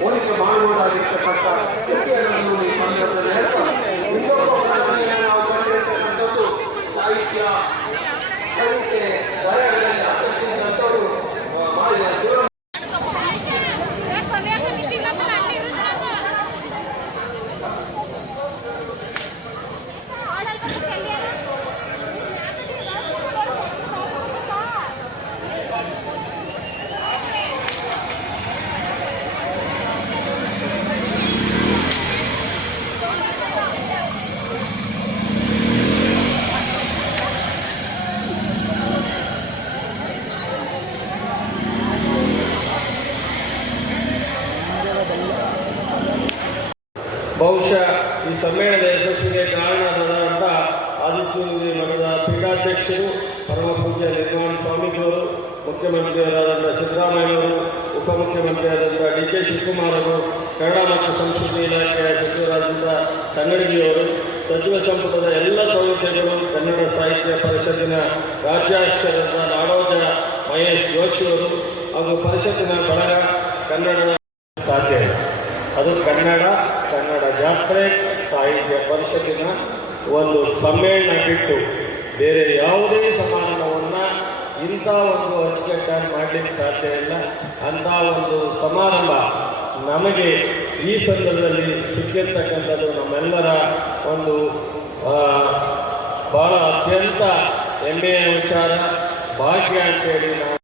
ಹೋಲಿಕೆ ಮಾಡುವುದಾಗಿರ್ತಕ್ಕಂಥ ಕೃತಿಯನ್ನು ಈ ಸಂದರ್ಭದಲ್ಲಿ ನಾವು ಕಂಡಿರ್ತಕ್ಕಂಥದ್ದು ಸಾಹಿತ್ಯ ಕವಿತೆ ಬರೆಹಗಳಲ್ಲಿ ಆಸಕ್ತಿಯಿದ್ದಂಥವರು ಬಹುಶಃ ಈ ಸಮ್ಮೇಳನದ ಯಶಸ್ಸಿಗೆ ಕಾರಣರಾದಂಥ ಆದಿಚುಂಚನಗಿರಿ ಮಠದ ಪೀಠಾಧ್ಯಕ್ಷರು ಪರಮ ಪೂಜ್ಯ ನಿರ್ಮಾಣ ಸ್ವಾಮೀಜಿಯವರು, ಮುಖ್ಯಮಂತ್ರಿಯವರಾದಂಥ ಸಿದ್ದರಾಮಯ್ಯವರು, ಉಪಮುಖ್ಯಮಂತ್ರಿಯಾದಂಥ ಡಿ ಕೆ ಶಿವಕುಮಾರ್ ಅವರು, ಕನ್ನಡ ಮತ್ತು ಸಂಸ್ಕೃತಿ ಇಲಾಖೆಯ ಸಚಿವರಾದಂಥ ಕನ್ನಡಗಿಯವರು, ಸಚಿವ ಸಂಪುಟದ ಎಲ್ಲ ಸದಸ್ಯರು, ಕನ್ನಡ ಸಾಹಿತ್ಯ ಪರಿಷತ್ತಿನ ರಾಜ್ಯಾಧ್ಯಕ್ಷರಾದ ನಾಡೋಜ ಮಹೇಶ್ ಜೋಶಿಯವರು ಹಾಗೂ ಪರಿಷತ್ತಿನ ಬಳಗ ಕನ್ನಡದ ಸಾಧ್ಯ ಅದು ಕನ್ನಡ ಜಾತ್ರೆ ಸಾಹಿತ್ಯ ಪರಿಷತ್ತಿನ ಒಂದು ಸಮ್ಮೇಳನ ಬಿಟ್ಟು ಬೇರೆ ಯಾವುದೇ ಸಮಾರಂಭವನ್ನು ಇಂಥ ಒಂದು ಅಚ್ಚುಕಟ್ಟಾಗಿ ಮಾಡಲಿಕ್ಕೆ ಸಾಧ್ಯ ಇಲ್ಲ. ಅಂಥ ಒಂದು ಸಮಾರಂಭ ನಮಗೆ ಈ ಸಂದರ್ಭದಲ್ಲಿ ಸಿಕ್ಕಿರ್ತಕ್ಕಂಥದ್ದು ನಮ್ಮೆಲ್ಲರ ಒಂದು ಬಹಳ ಅತ್ಯಂತ ಹೆಮ್ಮೆಯ ವಿಚಾರ, ಭಾಗ್ಯ ಅಂತೇಳಿ ನಾವು